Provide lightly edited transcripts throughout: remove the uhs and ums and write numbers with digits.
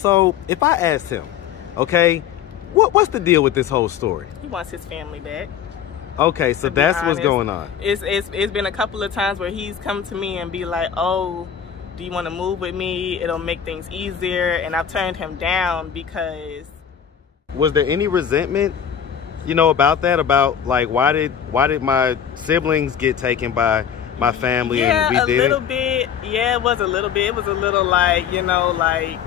So if I asked him, okay, what's the deal with this whole story? He wants his family back. Okay, so that's what's going on. It's been a couple of times where he's come to me and be like, oh, do you want to move with me? It'll make things easier. And I've turned him down because... Was there any resentment, you know, about that? About like, why did my siblings get taken by my family and we did it? Yeah, a little bit. Yeah, it was a little bit. It was a little like, you know, like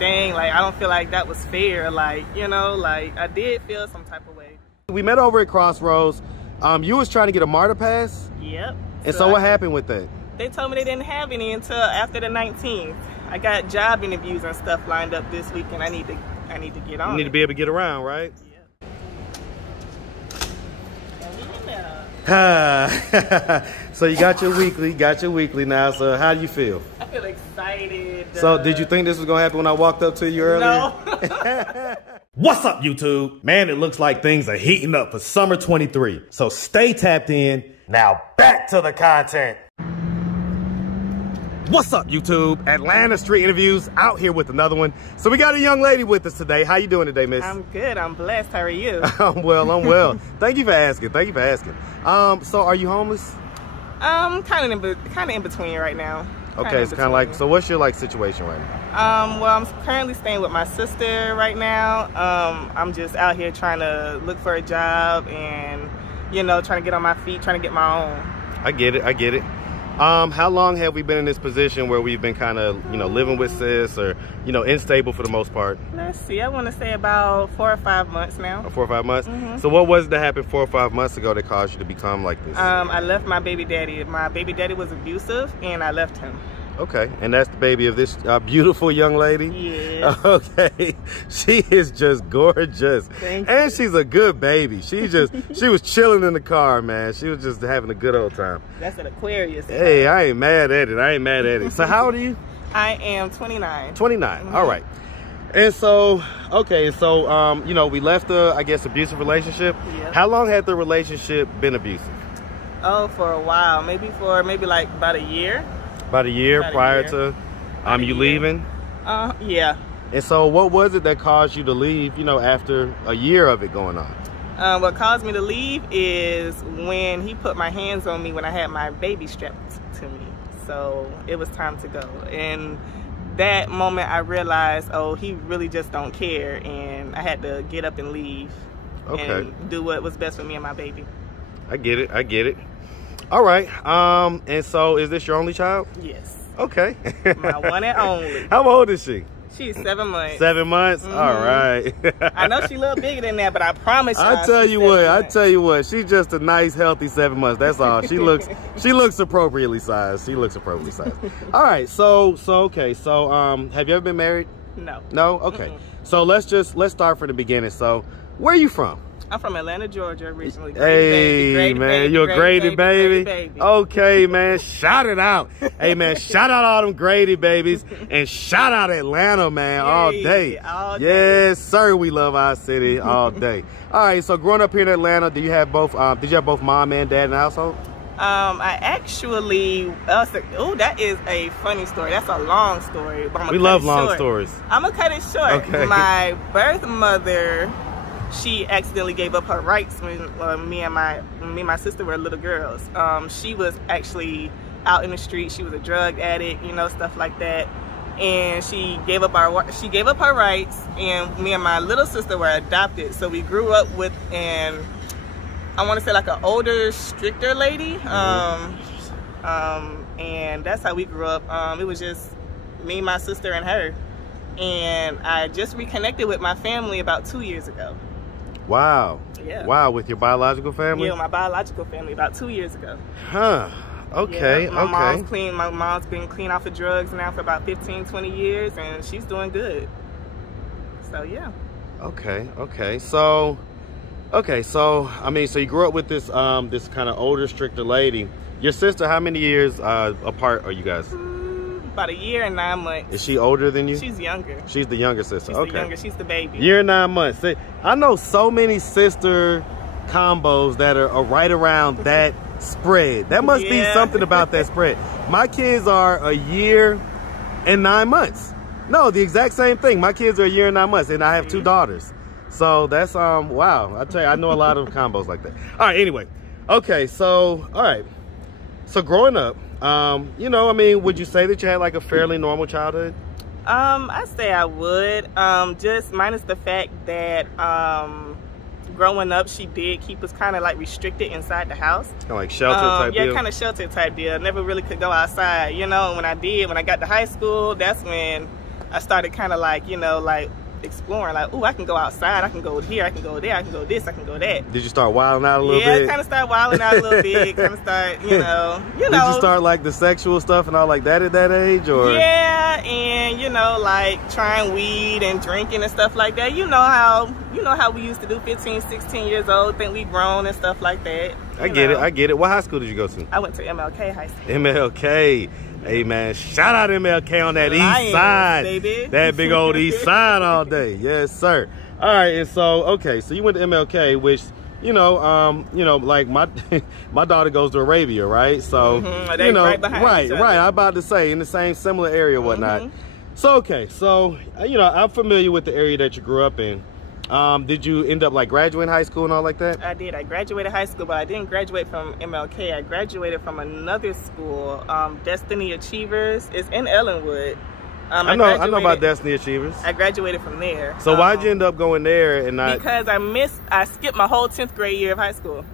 dang, like I don't feel like that was fair. Like, you know, like I did feel some type of way. We met over at Crossroads. You was trying to get a MARTA pass? Yep. And so what happened with that? They told me they didn't have any until after the 19th. I got job interviews and stuff lined up this week, and I need to get on. You need to be able to get around, right? Yeah. So you got your weekly now. So how do you feel? I feel excited. So did you think this was gonna happen when I walked up to you earlier? No. What's up, YouTube? Man, it looks like things are heating up for summer 23. So stay tapped in. Now back to the content. What's up, YouTube? Atlanta Street Interviews out here with another one. So we got a young lady with us today. How you doing today, miss? I'm good. I'm blessed. How are you? I'm well. Thank you for asking. So are you homeless? Kind of in between right now. Okay, it's kind of like, so what's your like situation right now? Well, I'm currently staying with my sister right now. I'm just out here trying to look for a job and, you know, trying to get on my feet, trying to get my own. I get it. How long have we been in this position where we've been kind of, you know, living with sis or, you know, unstable for the most part? Let's see, I want to say about 4 or 5 months now. 4 or 5 months? Mm-hmm. So what was it that happened 4 or 5 months ago that caused you to become like this? I left my baby daddy. My baby daddy was abusive and I left him. Okay, and that's the baby of this beautiful young lady? Yeah. Okay, she is just gorgeous. Thank and you. She's a good baby. She was chilling in the car, man. She was just having a good old time. That's an Aquarius. Hey, I ain't mad at it. So how old are you? I am 29. 29, Mm-hmm. all right. And so, okay, so, you know, we left I guess, abusive relationship. Yeah. How long had the relationship been abusive? Oh, for a while. Maybe like about a year. About a year prior to you leaving? Yeah. And so what was it that caused you to leave, you know, after a year of it going on? What caused me to leave is when he put my hands on me when I had my baby strapped to me. So it was time to go. And that moment I realized, oh, he really just don't care. And I had to get up and leave. Okay. And do what was best for me and my baby. I get it. All right. And so is this your only child? Yes. Okay. My one and only. How old is she? She's 7 months. 7 months? Mm-hmm. All right. I know she's a little bigger than that, but I promise you. I tell you what, she's just a nice, healthy 7 months. That's all. She looks appropriately sized. All right. So okay. So have you ever been married? No. No? Okay. So let's start from the beginning. So where are you from? I'm from Atlanta, Georgia, originally. Hey, man, you're a Grady baby. Okay, man, shout it out. Hey, man, shout out all them Grady babies and shout out Atlanta, man, all day. Yes, sir, we love our city all day. All right, so growing up here in Atlanta, did you have both mom and dad in the household? I actually, that is a funny story. That's a long story. But we love long stories. I'm gonna cut it short. Okay. My birth mother, she accidentally gave up her rights when me and my sister were little girls. She was actually out in the street. She was a drug addict, you know, stuff like that. And she gave up her rights. And me and my little sister were adopted. So we grew up with I want to say like an older, stricter lady. And that's how we grew up. It was just me, my sister, and her. And I just reconnected with my family about 2 years ago. Wow. Yeah. Wow, with your biological family? Yeah, my biological family about 2 years ago. Huh. Okay, yeah, my okay. Mom's clean. My mom's been clean off of drugs now for about 15, 20 years, and she's doing good. So, yeah. Okay. So, I mean, so you grew up with this this kind of older, stricter lady. Your sister, how many years apart are you guys? About a year and 9 months. Is she older than you? She's younger. She's the younger sister. She's the younger. She's the baby. Year and 9 months. See, I know so many sister combos that are right around that spread. That must be something about that spread. My kids are a year and 9 months. No, the exact same thing. My kids are a year and 9 months, and I have 2 daughters. So that's wow. I tell you, I know a lot of combos like that. All right, anyway. Okay, so all right. So growing up, you know, I mean, would you say that you had like a fairly normal childhood? I say I would. Just minus the fact that growing up, she did keep us kind of like restricted inside the house. Kind of like shelter type deal? Yeah, kind of shelter type deal. Never really could go outside, you know. And when I got to high school, that's when I started kind of like, you know, like exploring, like, ooh, I can go outside, I can go here, I can go there, I can go this, I can go that. Did you start wilding out a little bit? Yeah, kind of start wilding out a little bit, kind of start, you know. Did you start like the sexual stuff and all like that at that age, or? Yeah, and you know, like trying weed and drinking and stuff like that. You know how we used to do, 15, 16 years old, think we grown and stuff like that. I get it. What high school did you go to? I went to MLK High School. MLK. Hey man, shout out MLK on that east side, baby. That big old east side all day. Yes, sir. All right, and so okay, so you went to MLK, which you know, like my daughter goes to Arabia, right? So you know, right behind each other. I'm about to say in the same similar area, whatnot. So okay, so you know, I'm familiar with the area that you grew up in. Did you end up like graduating high school and all like that? I did. I graduated high school, but I didn't graduate from MLK. I graduated from another school, Destiny Achievers. It's in Ellenwood. I know about Destiny Achievers. I graduated from there. So why'd you end up going there and not? Because I skipped my whole 10th grade year of high school.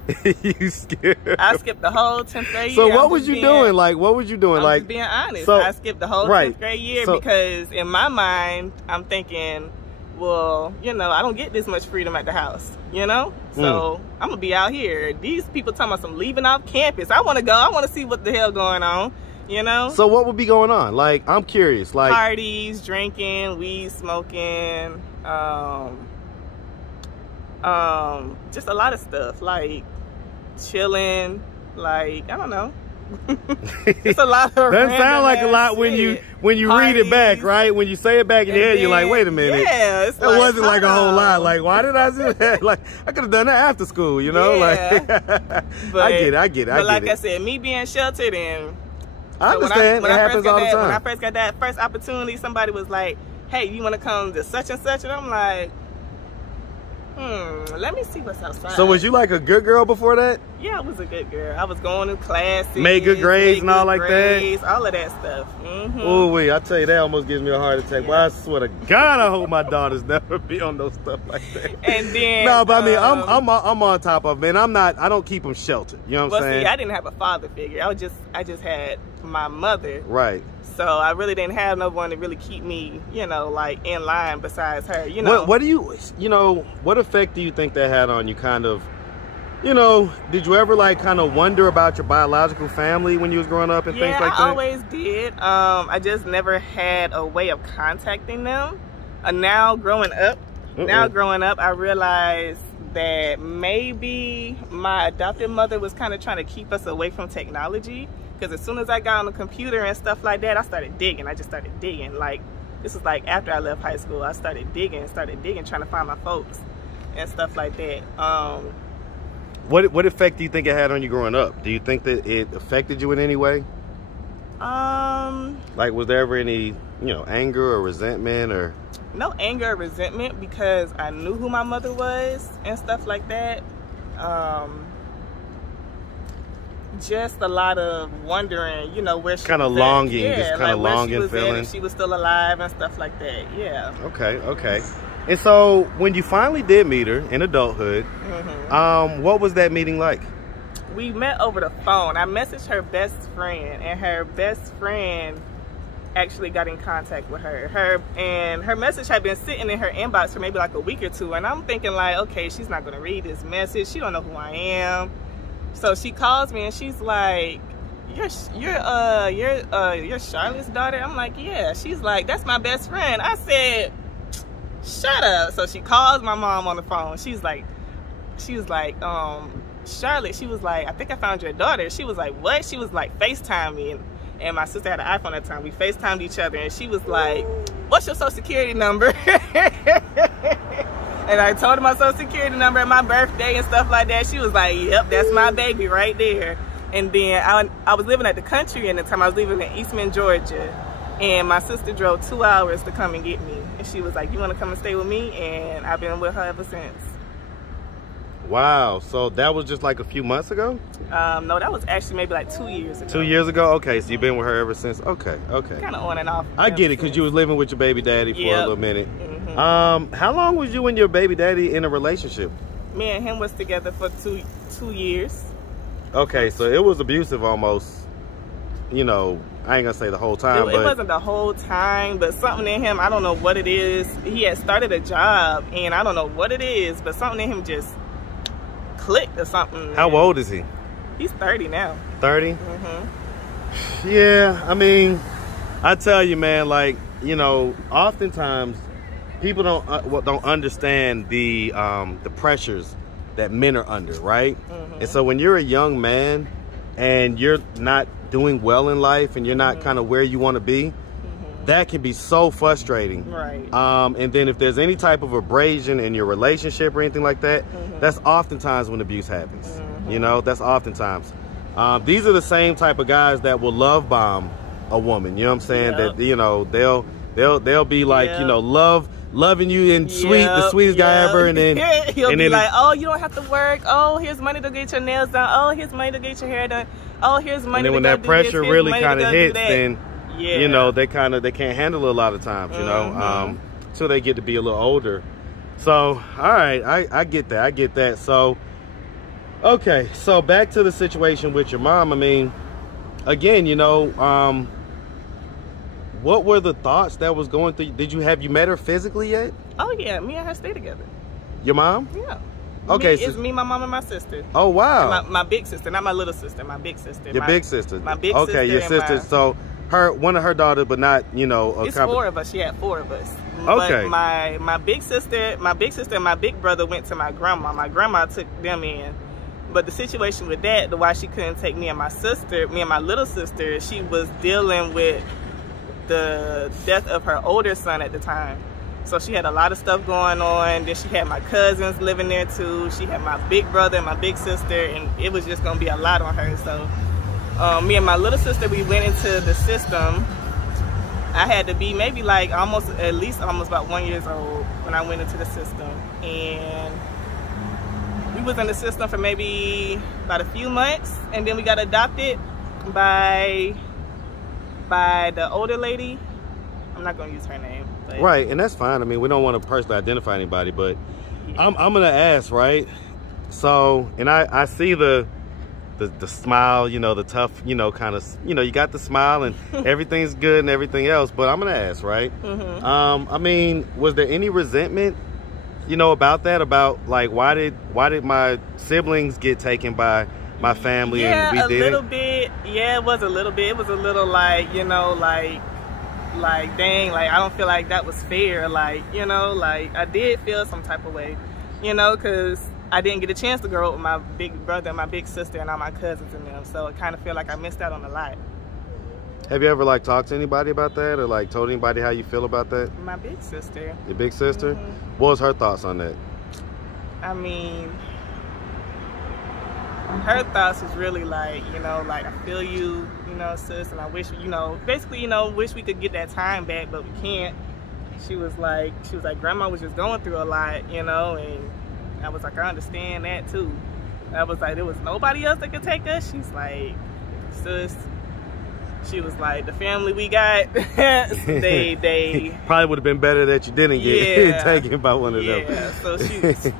You skipped? I skipped the whole 10th grade year. So what was you doing? Like, what was you doing? I'm just being honest. So, I skipped the whole 10th grade year because in my mind, I'm thinking, well, you know, I don't get this much freedom at the house, you know? So I'm gonna be out here. These people talking about some leaving off campus. I wanna go, I wanna see what the hell going on, you know? So what would be going on? Like, I'm curious, like parties, drinking, weed smoking, just a lot of stuff, like chilling, like, I don't know. It's a lot of doesn't sound like a lot when you read it back, right? When you say it back in your head, you're like, wait a minute. Yeah, it's that wasn't like a whole lot. Like, why did I do that? Like, I could have done that after school, you know? Yeah. Like, but, I get it. But like I said, me being sheltered and I understand. It happens all the time. When I first got that first opportunity, somebody was like, hey, you want to come to such and such? And I'm like, let me see what's outside. So was you like a good girl before that? Yeah, I was a good girl. I was going to classes. Made good grades and all like that? All of that stuff. Oh, wait, I tell you, that almost gives me a heart attack. Yeah. Well, I swear to God, I hope my daughters never be on those stuff like that. And then... No, but I mean, I'm on top of it, man. I don't keep them sheltered. You know what I'm saying? See, I didn't have a father figure. I just had my mother. Right. So I really didn't have no one to really keep me, you know, like in line besides her, you know. What do what effect do you think that had on you, kind of, you know, did you ever like kind of wonder about your biological family when you was growing up and things like that? Yeah, I always did. I just never had a way of contacting them. Now growing up, I realized that maybe my adopted mother was kind of trying to keep us away from technology. Because as soon as I got on the computer and stuff like that, I started digging. I just started digging. Like, this was like after I left high school. I started digging, trying to find my folks and stuff like that. What effect do you think it had on you growing up? Do you think that it affected you in any way? Like, was there ever any, you know, anger or resentment or? No anger or resentment because I knew who my mother was and stuff like that. Just a lot of wondering, you know, where she kind of longing, just kind of longing, feeling if she was still alive and stuff like that. Yeah. Okay. And so when you finally did meet her in adulthood, what was that meeting like? We met over the phone. I messaged her best friend, and her best friend actually got in contact with her. Her message had been sitting in her inbox for maybe like a week or two, and I'm thinking like, okay, she's not gonna read this message. She don't know who I am. So she calls me and she's like, you're Charlotte's daughter? I'm like, yeah. She's like, that's my best friend. I said, shut up. So she calls my mom on the phone. She was like, Charlotte, she was like, I think I found your daughter. She was like, what? She was like, FaceTime me. And my sister had an iPhone at the time. We FaceTimed each other and she was like, what's your social security number? And I told her my social security number and my birthday and stuff like that. She was like, yep, that's my baby right there. And then I was living at the country at the time. I was living in Eastman, Georgia. And my sister drove 2 hours to come and get me. And she was like, you want to come and stay with me? And I've been with her ever since. Wow. So that was just like a few months ago? No, that was actually maybe like 2 years ago. 2 years ago? Okay, so you've been with her ever since? Okay. Kind of on and off. I get it, because you was living with your baby daddy for a little minute. How long was you and your baby daddy in a relationship? Me and him was together for two years. Okay, so it was abusive almost. You know, I ain't gonna say the whole time, It wasn't the whole time, but something in him, I don't know what it is. He had started a job, and I don't know what it is, but something in him just clicked or something. How old is he? He's 30 now. 30? Yeah, I mean, I tell you, man, like, you know, oftentimes people don't understand the pressures that men are under, right? And so when you're a young man and you're not doing well in life and you're not kind of where you want to be, that can be so frustrating. Right. And then if there's any type of abrasion in your relationship or anything like that, that's oftentimes when abuse happens. You know, that's oftentimes. These are the same type of guys that will love bomb a woman. You know what I'm saying? That, you know, they'll be like, you know, loving you and the sweetest guy ever, and then he'll be like, oh, you don't have to work. Oh, here's money to get your nails done. Oh, here's money to get your hair done. Oh, here's money. And then when that pressure really kind of hits, then you know they can't handle it a lot of times. You know, till they get to be a little older. So, all right, I get that. I get that. So, okay, so back to the situation with your mom. I mean, again, you know, what were the thoughts that was going through? Have you met her physically yet? Oh yeah, me and her stay together. Your mom? Yeah. Okay, it's me, my mom, and my sister. Oh wow. My big sister, not my little sister. My big sister. Your big sister. My big sister. Okay, your sister. So one of her daughters, but not, you know. It's 4 of us. She had 4 of us. Okay. But my big sister, and my big brother went to my grandma. My grandma took them in. But the situation with that, why she couldn't take me and my little sister, she was dealing with the death of her older son at the time. So she had a lot of stuff going on. Then she had my cousins living there too. She had my big brother and my big sister, and it was just gonna be a lot on her. So me and my little sister, we went into the system. I had to be maybe like at least about 1 year old when I went into the system. And we was in the system for maybe about a few months, and then we got adopted by the older lady. I'm not gonna use her name. But right, and that's fine. I mean, we don't want to personally identify anybody, but I'm gonna ask, right? So, and I see the smile, you know, the tough, you know, kind of, you know, you got the smile and everything's good and everything else, but I'm gonna ask, right? I mean, was there any resentment, you know, about that? About like, why did my siblings get taken by my family and we didn't? Yeah, a little bit. Yeah, it was a little bit. It was a little like, you know, like dang, like I don't feel like that was fair. Like, you know, like I did feel some type of way, you know, because I didn't get a chance to grow up with my big brother and my big sister and all my cousins and them. So I kind of feel like I missed out on a lot. Have you ever like talked to anybody about that, or like told anybody how you feel about that? My big sister. Your big sister? What was her thoughts on that? I mean, her thoughts was really like, you know, like, I feel you, you know, sis, and I wish, you know, basically, you know, wish we could get that time back, but we can't. She was like, grandma was just going through a lot, you know, and I was like, I understand that too. I was like, there was nobody else that could take us. She's like, sis, she was like, the family we got, they probably would have been better that you didn't get taken by one of them. Yeah, so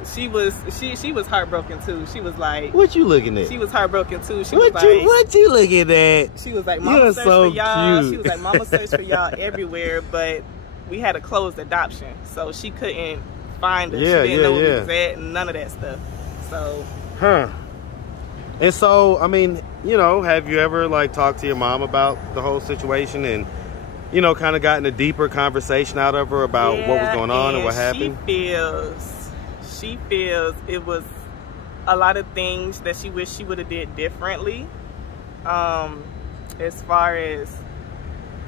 she was heartbroken too. She was like, what you looking at? She was heartbroken too. What you looking at? She was like, Mama searched for y'all. She was like, Mama searched for y'all everywhere, but we had a closed adoption, so she couldn't find us. She didn't know where we was at, none of that stuff. So and so, I mean, you know, have you ever like talked to your mom about the whole situation and, you know, kind of gotten a deeper conversation out of her about what was going on and what happened? She feels it was a lot of things that she wished she would have did differently. As far as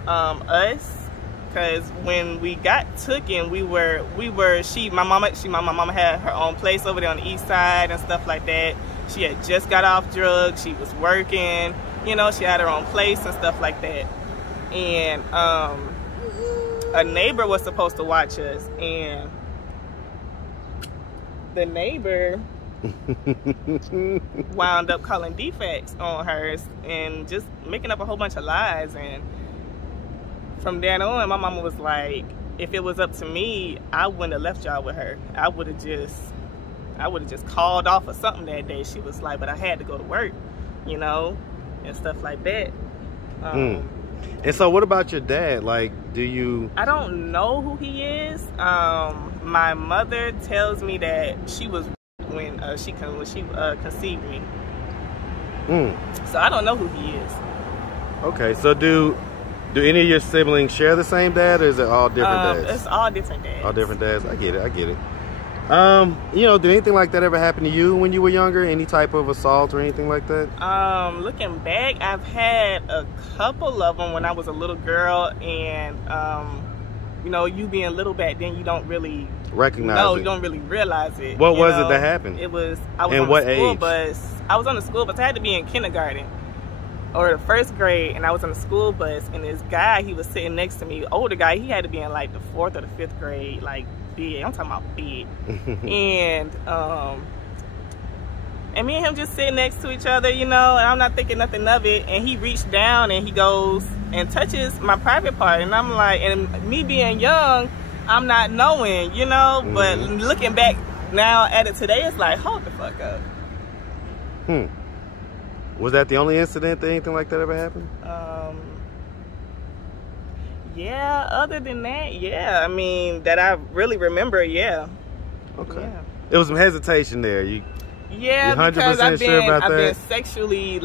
us, because when we got taken, my mama had her own place over there on the east side and stuff like that. She had just got off drugs. She was working, you know, she had her own place and stuff like that. and a neighbor was supposed to watch us, and the neighbor wound up calling defects on hers and just making up a whole bunch of lies. And from then on, my mama was like, if it was up to me, I wouldn't have left y'all with her. I would have just called off or something that day. She was like, but I had to go to work, you know, and stuff like that. And so what about your dad? Like, I don't know who he is. My mother tells me that she was when she conceived me. So I don't know who he is. Okay, so do any of your siblings share the same dad, or is it all different dads? It's all different dads. All different dads. I get it. You know, did anything like that ever happen to you when you were younger? Any type of assault or anything like that? Looking back, I've had a couple of them when I was a little girl, and you know, you being little back then, you don't really recognize it. You don't really realize it. What was it that happened? I was on the school bus. I was on the school bus. I had to be in kindergarten or the first grade, and I was on the school bus, and this guy, he was sitting next to me, older guy. He had to be in like the 4th or the 5th grade, like big. I'm talking about big. And me and him just sitting next to each other, you know, and I'm not thinking nothing of it. And he reached down and he goes and touches my private part. And I'm like, and me being young, I'm not knowing, you know, but looking back now at it today, it's like, hold the fuck up. Was that the only incident that anything like that ever happened? Yeah, other than that, yeah. I mean, that I really remember, yeah. Okay. Yeah. There was some hesitation there. Yeah, because I've been sexually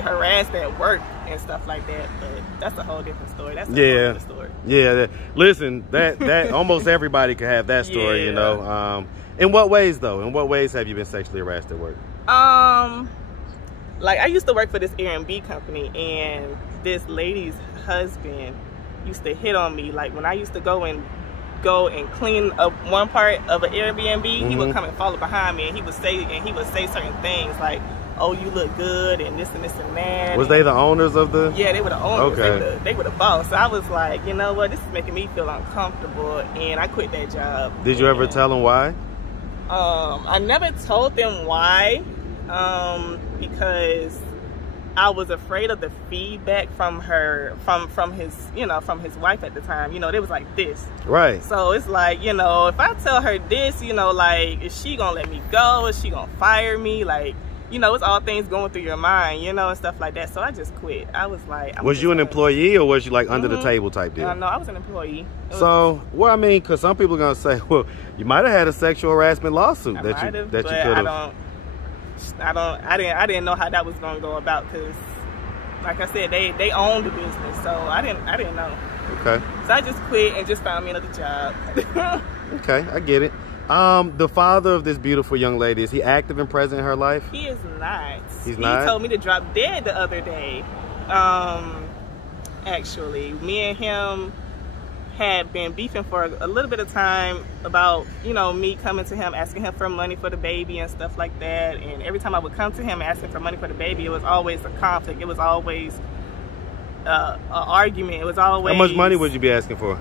harassed at work and stuff like that, but that's a whole different story. That's a whole different story. Yeah, listen, that almost everybody could have that story, you know. In what ways though? In what ways have you been sexually harassed at work? Like I used to work for this Airbnb company, and this lady's husband used to hit on me. Like when I used to go and clean up one part of an Airbnb, he would come and follow behind me, and he would say certain things like, "Oh, you look good," and this and that. Was they the owners of the? Yeah, they were the owners. Okay. They were the boss. So I was like, you know what, this is making me feel uncomfortable, and I quit that job. Did you ever tell them why? I never told them why, because I was afraid of the feedback from his wife at the time. You know, they was like this. Right. So it's like, you know, if I tell her this, you know, like, is she gonna let me go? Is she gonna fire me? Like, you know, it's all things going through your mind, you know, and stuff like that. So I just quit. I was like... Was you an employee, or was you like under the table type deal? No, I was an employee. So, well, I mean, because some people are going to say, well, you might have had a sexual harassment lawsuit that you could have. I didn't know how that was going to go about, because, like I said, they owned the business, so I didn't know. Okay. So I just quit and just found me another job. Okay, I get it. The father of this beautiful young lady, is he active and present in her life? He is not. He's not? He told me to drop dead the other day. Actually, me and him had been beefing for a little bit of time about, you know, me coming to him, asking him for money for the baby and stuff like that. And every time I would come to him asking for money for the baby, it was always a conflict. It was always an argument. It was always... How much money would you be asking for?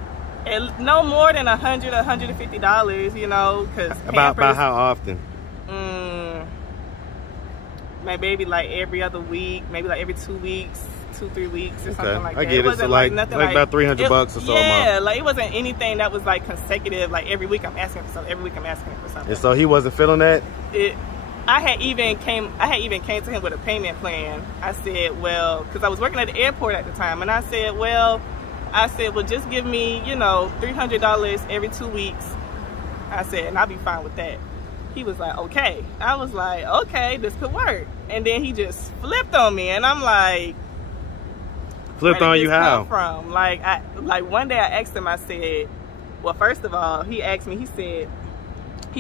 No more than $100, $150, you know, because about how often? Maybe like every other week, maybe like every 2 weeks, 2-3 weeks, or something like that. I get it. So like about $300 or so a month. Yeah, like it wasn't anything that was like consecutive. Like every week I'm asking for something. Every week I'm asking for something. And so he wasn't feeling that. I had even came to him with a payment plan. I said, well, because I was working at the airport at the time, and I said, well, just give me, you know, $300 every 2 weeks. I said, and I'll be fine with that. He was like, okay. I was like, okay, this could work. And then he just flipped on me, and I'm like, flipped on you how? From? Like one day I asked him, I said, well, first of all, he asked me, he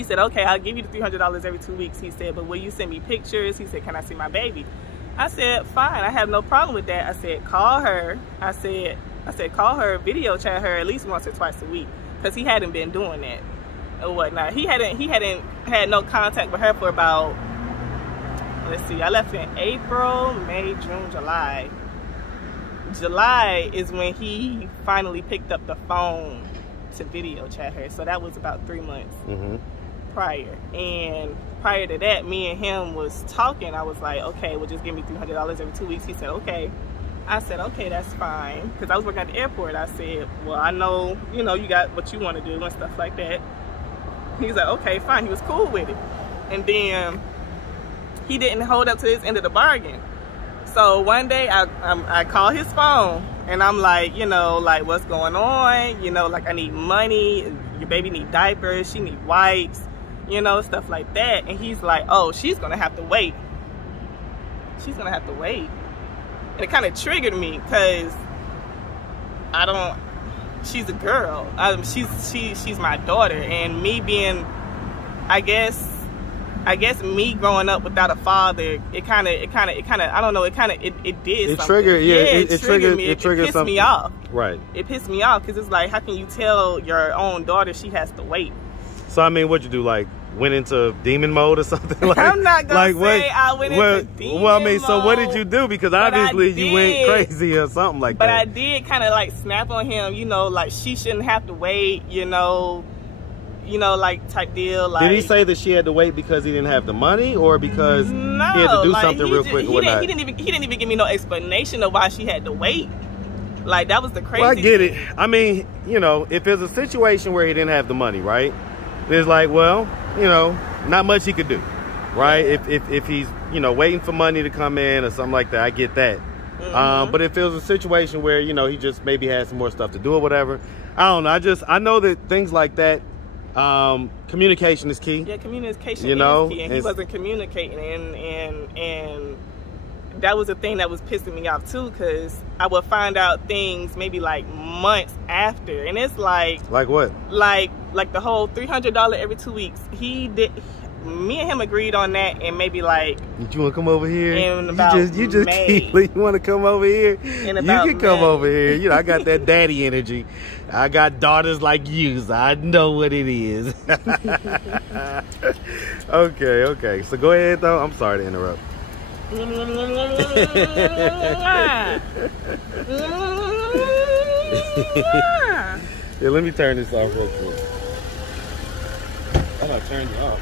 said, okay, I'll give you the $300 every 2 weeks. He said, but will you send me pictures? He said, can I see my baby? I said, fine, I have no problem with that. I said, call her. I said, call her, video chat her at least once or twice a week, because he hadn't been doing that or whatnot. He hadn't had no contact with her for about, let's see, I left in April, May, June, July. July is when he finally picked up the phone to video chat her. So that was about 3 months prior. And prior to that, me and him was talking. I was like, okay, well, just give me $300 every 2 weeks. He said, okay. I said, okay, that's fine. Because I was working at the airport. I said, well, I know, you know, you got what you want to do and stuff like that. He's like, okay, fine. He was cool with it. And then he didn't hold up to his end of the bargain. So one day I call his phone and I'm like, you know, like, what's going on? You know, like, I need money. Your baby need diapers. She need wipes, you know, stuff like that. And he's like, oh, she's going to have to wait. She's going to have to wait. And it kind of triggered me because she's a girl. She's my daughter. And me being, I guess me growing up without a father, it kind of, I don't know, it did something. Triggered, yeah, it triggered me. It pissed something. me off. Right. It pissed me off because it's like, how can you tell your own daughter she has to wait? So, I mean, what'd you do? Like, went into demon mode or something? Like, I'm not going to say I went into demon mode. Well, I mean, so what did you do? Because obviously you went crazy or something like that. But I did kind of like snap on him, you know, like she shouldn't have to wait, you know, like type deal. Like, did he say that she had to wait because he didn't have the money, or because he had to do something real quick? He didn't even give me no explanation of why she had to wait. Like, that was the crazy. Well, I get it. I mean, you know, if there's a situation where he didn't have the money, right? There's like, well, you know, not much he could do, right? If he's, you know, waiting for money to come in or something like that, I get that. But if it was a situation where, you know, he just maybe had some more stuff to do or whatever, I don't know. I know that things like that, communication is key. Yeah, communication is key, and he wasn't communicating, and that was the thing that was pissing me off too, because I would find out things maybe like months after, and it's like what? Like the whole $300 every 2 weeks. Me and him agreed on that, and maybe like. You want to come over here? You just keep. You want to come over here? You can come over here. You know, I got that daddy energy. I got daughters like you, so I know what it is. Okay. So go ahead, though. I'm sorry to interrupt. Yeah, let me turn this off real quick. I'm gonna turn it off.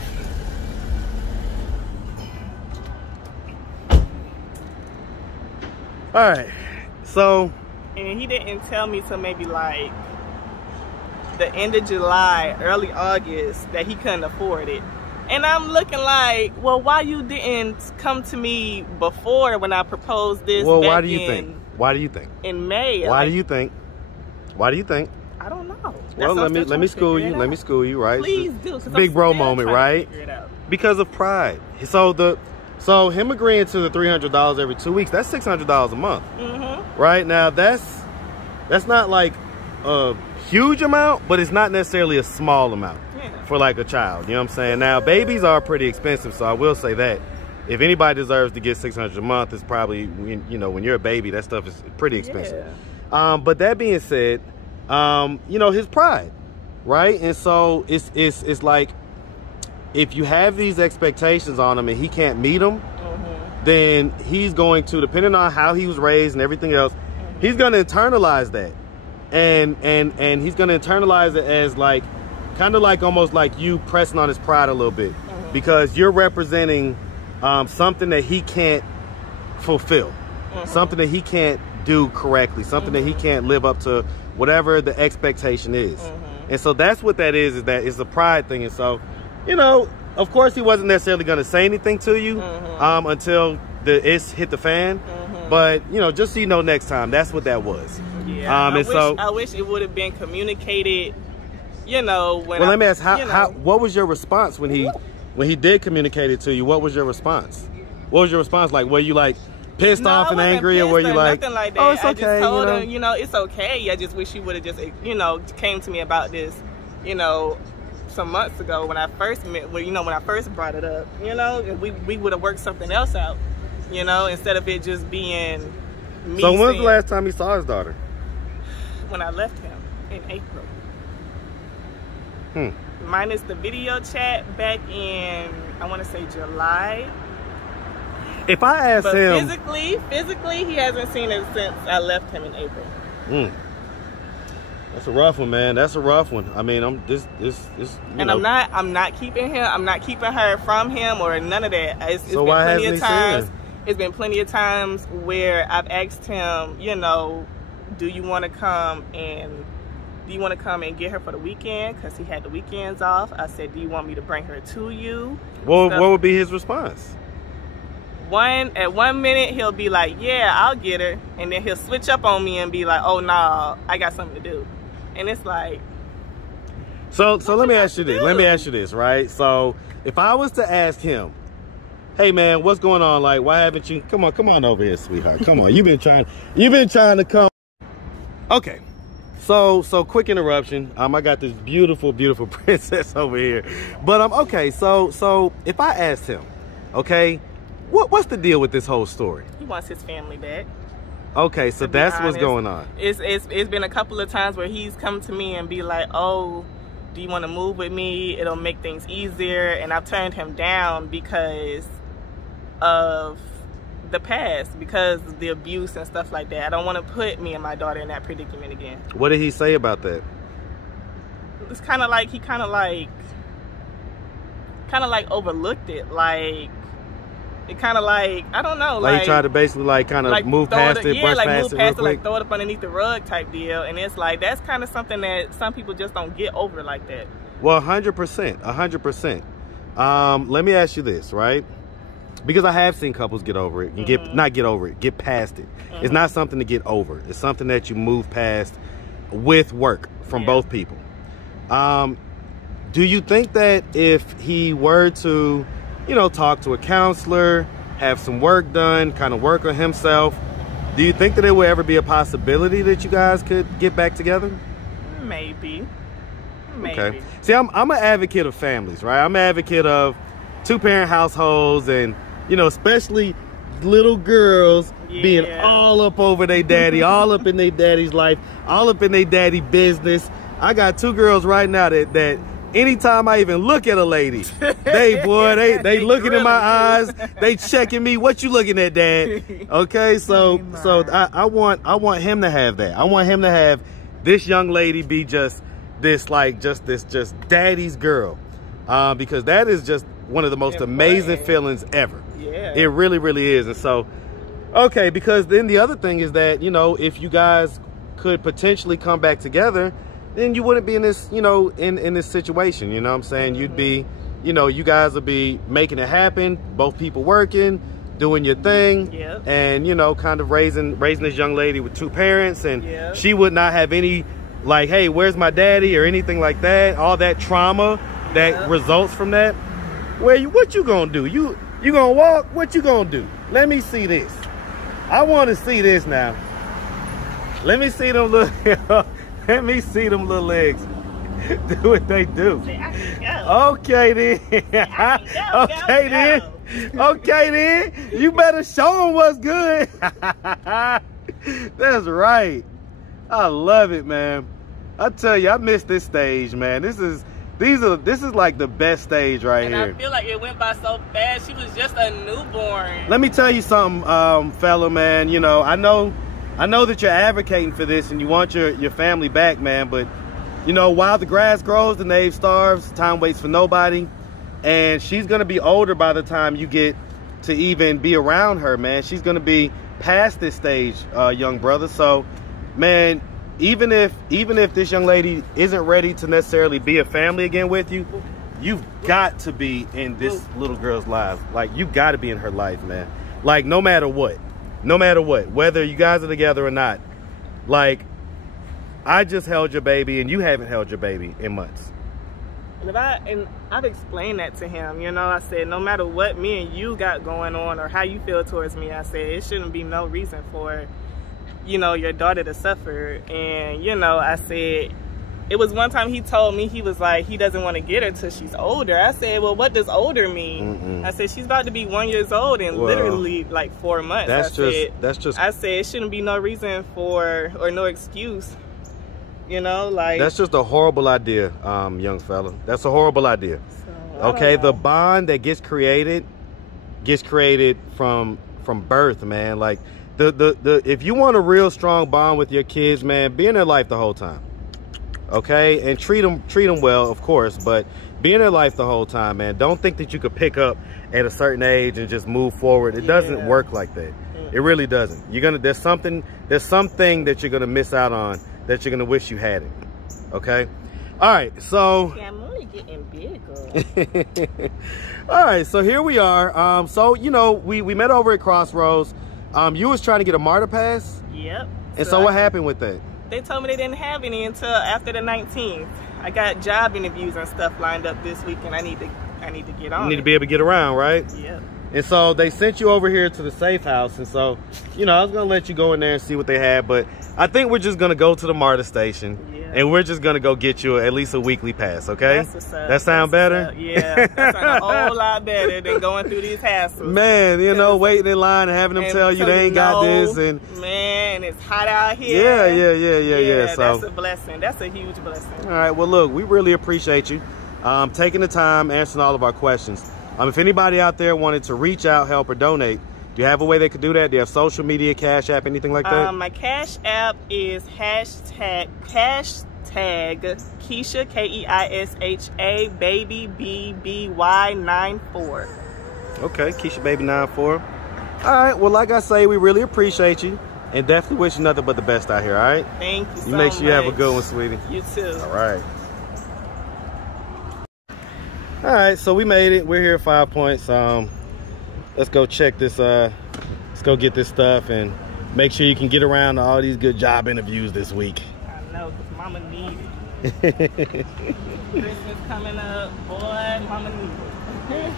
All right, so. And he didn't tell me till maybe like the end of July, early August, that he couldn't afford it. And I'm looking like, well, why you didn't come to me before when I proposed this? Well, why do you think? Why do you think? In May. Why do you think? Why do you think? I don't know. Well, let me school you. Let me school you, right? Please do. Big bro moment, right? Because of pride. So him agreeing to the $300 every 2 weeks, that's $600 a month. Right? Now that's not like a huge amount, but it's not necessarily a small amount for like a child. You know what I'm saying? Now babies are pretty expensive, so I will say that. If anybody deserves to get $600 a month, it's probably, you know, when you're a baby, that stuff is pretty expensive. But that being said, you know, his pride, right? And so it's like, if you have these expectations on him and he can't meet them, then he's going to, depending on how he was raised and everything else, he's going to internalize that. And he's going to internalize it as like, kind of like almost like you pressing on his pride a little bit, because you're representing something that he can't fulfill, something that he can't do correctly, something that he can't live up to, whatever the expectation is. And so that's what that is that it's a pride thing. And so, you know, of course he wasn't necessarily going to say anything to you until it's hit the fan. But, you know, just so you know, next time, that's what that was. Yeah, I wish it would have been communicated, you know. Well, let me ask, what was your response when he did communicate it to you? What was your response? What was your response like? Were you like pissed off and angry, or were you like, nothing like that? Oh, it's okay, I just told him, you know, it's okay. I just wish you would have just, you know, came to me about this, you know, some months ago when I first met, you know, when I first brought it up, you know, and we would have worked something else out, you know, instead of it just being me. So when's the last time he saw his daughter? When I left him in April. Minus the video chat back in, I want to say July. If I asked him... Physically, he hasn't seen it since I left him in April. That's a rough one, man. That's a rough one. I mean, I'm not keeping him. I'm not keeping her from him or none of that. It's so why hasn't he seen her? It's been plenty of times where I've asked him, you know, do you want to come and get her for the weekend? Because he had the weekends off. I said, do you want me to bring her to you? Well, what would be his response? At 1 minute he'll be like, yeah, I'll get her, and then he'll switch up on me and be like, oh no, I got something to do. And it's like, so let me ask you this, right? So if I was to ask him, hey man, what's going on? Like, why haven't you come on over here, sweetheart? Come on. You've been trying to come. Okay. So quick interruption. I got this beautiful princess over here. But okay, so if I asked him, okay, what's the deal with this whole story? He wants his family back. Okay, so that's what's going on. It's been a couple of times where he's come to me and be like, oh, do you want to move with me? It'll make things easier. And I've turned him down because of the past, because of the abuse and stuff like that. I don't want to put me and my daughter in that predicament again. What did he say about that? It's kind of like he kind of like overlooked it. Like, it kind of like, I don't know, like he tried to basically like kind of move past it, brush past it real quick, like throw it up underneath the rug type deal. And it's like, that's kind of something that some people just don't get over like that. Well, 100%. Let me ask you this, right? Because I have seen couples get over it and get past it. It's not something to get over. It's something that you move past with work from both people. Do you think that if he were to, you know, talk to a counselor, have some work done, kind of work on himself, do you think that it would ever be a possibility that you guys could get back together? Maybe. Okay. See, I'm an advocate of families, right? I'm an advocate of two-parent households, and, you know, especially little girls being all up over their daddy, all up in their daddy's life, all up in their daddy business. I got two girls right now that anytime I even look at a lady, they looking in my eyes, they checking me. What you looking at, Dad? Okay, so I want him to have that. I want him to have this young lady be just this daddy's girl, because that is just one of the most amazing feelings ever. Yeah, it really, really is. And so, okay, because then the other thing is that, you know, if you guys could potentially come back together, then you wouldn't be in this, you know, in this situation. You know what I'm saying? You'd be, you know, you guys would be making it happen, both people working, doing your thing, and, you know, kind of raising this young lady with two parents, and she would not have any, like, hey, where's my daddy, or anything like that. All that trauma that results from that. What you gonna do? You gonna walk? What you gonna do? Let me see this. I want to see this now. Let me see them little. Let me see them little legs do what they do. Okay then. Okay then. You better show them what's good. That's right. I love it, man. I tell you, I miss this stage, man. This is like the best stage right here. And I feel like it went by so fast. She was just a newborn. Let me tell you something, fella, man. You know, I know that you're advocating for this and you want your family back, man. But, you know, while the grass grows, the knave starves. Time waits for nobody. And she's going to be older by the time you get to even be around her, man. She's going to be past this stage, young brother. So, man, even if this young lady isn't ready to necessarily be a family again with you, you've got to be in this little girl's life. Like, you got to be in her life, man. Like, no matter what, whether you guys are together or not. Like, I just held your baby and you haven't held your baby in months. And I've explained that to him. You know, I said, no matter what me and you got going on or how you feel towards me, I said, it shouldn't be no reason for, you know, your daughter to suffer. And, you know, I said, it was one time he told me, he was like, he doesn't want to get her till she's older. I said, well, what does older mean? I said, she's about to be 1 year old in literally like 4 months. I said, it shouldn't be no reason for, or no excuse. You know, like, that's just a horrible idea, young fella. That's a horrible idea. So, okay, the bond that gets created gets created from birth, man. Like if you want a real strong bond with your kids, man, be in their life the whole time. Okay, and treat them well, of course, but be in their life the whole time, man. Don't think that you could pick up at a certain age and just move forward. It doesn't work like that. It really doesn't. There's something that you're gonna miss out on that you're gonna wish you had it. Okay. All right. So. Yeah, I'm only getting bigger. All right. So here we are. So you know, we met over at Crossroads. You was trying to get a MARTA pass. Yep. And so what happened with that? They told me they didn't have any until after the 19th. I got job interviews and stuff lined up this week, and I need to get on. You need to be able to get around, right? Yep. And so they sent you over here to the safe house, and so, you know, I was gonna let you go in there and see what they had, but I think we're just gonna go to the MARTA station, and we're just gonna go get you at least a weekly pass, okay? That's what's up. That sound better? Yeah, that sound a whole lot better than going through these hassles. Man, you know, waiting in line and having them tell you they ain't got this, and man, it's hot out here. Yeah. So that's a blessing. That's a huge blessing. All right, well, look, we really appreciate you taking the time, answering all of our questions. If anybody out there wanted to reach out, help, or donate, do you have a way they could do that? Do you have social media, Cash App, anything like that? My Cash App is hashtag Keisha, Keisha, baby BBY94. Okay, Keisha baby 94. All right, well, like I say, we really appreciate you and definitely wish you nothing but the best out here, all right? Thank you so much. You make sure you have a good one, sweetie. You too. All right. All right, so we made it. We're here at 5 Points. Let's go check this. Let's go get this stuff and make sure you can get around to all these good job interviews this week. I know, because mama needs it. Christmas coming up, boy, mama needs it.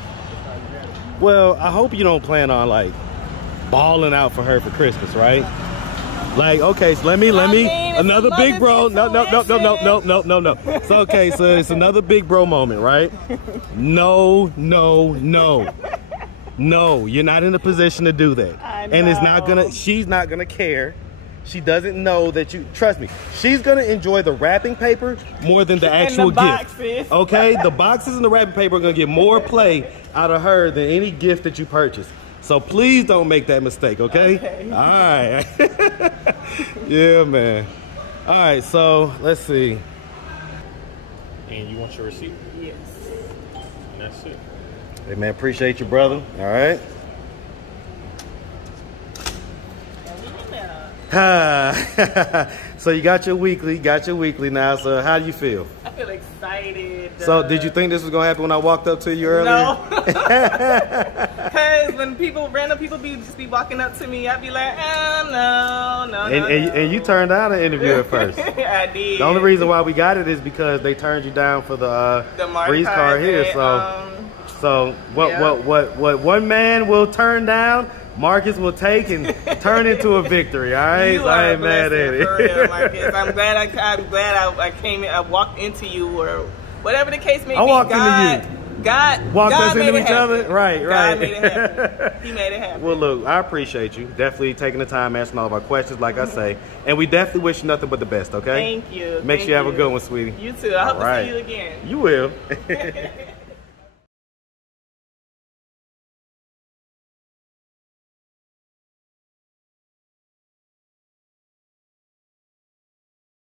Well, I hope you don't plan on like balling out for her for Christmas, right? Like, okay, so let me another big bro. No. So okay, so it's another big bro moment, right? No, you're not in a position to do that. And it's not gonna, she's not gonna care. She doesn't know that you, trust me, she's gonna enjoy the wrapping paper more than the actual gift. Okay, the boxes and the wrapping paper are gonna get more play out of her than any gift that you purchase. So please don't make that mistake, okay? All right. Yeah, man. All right, so let's see. And you want your receipt? Yes. And that's it. Hey, man, appreciate you, brother. All right. So you got your weekly now. So how do you feel? I feel excited. So did you think this was gonna happen when I walked up to you earlier? No. Because when random people just be walking up to me, I'd be like, no. And you turned down an interview at first. I did. The only reason why we got it is because they turned you down for the Breeze car here. So what one man will turn down, Marcus will take and turn into a victory. All right, so I ain't mad at it. For real, Marcus. I'm glad I came in. I walked into you, or whatever the case may be. I walked into you. God walked us made into it each other. Right. God made it happen. He made it happen. Well, look, I appreciate you definitely taking the time, answering all of our questions, like I say, and we definitely wish you nothing but the best. Okay. Thank you. Make sure you have a good one, sweetie. You too. I hope to see you again. You will.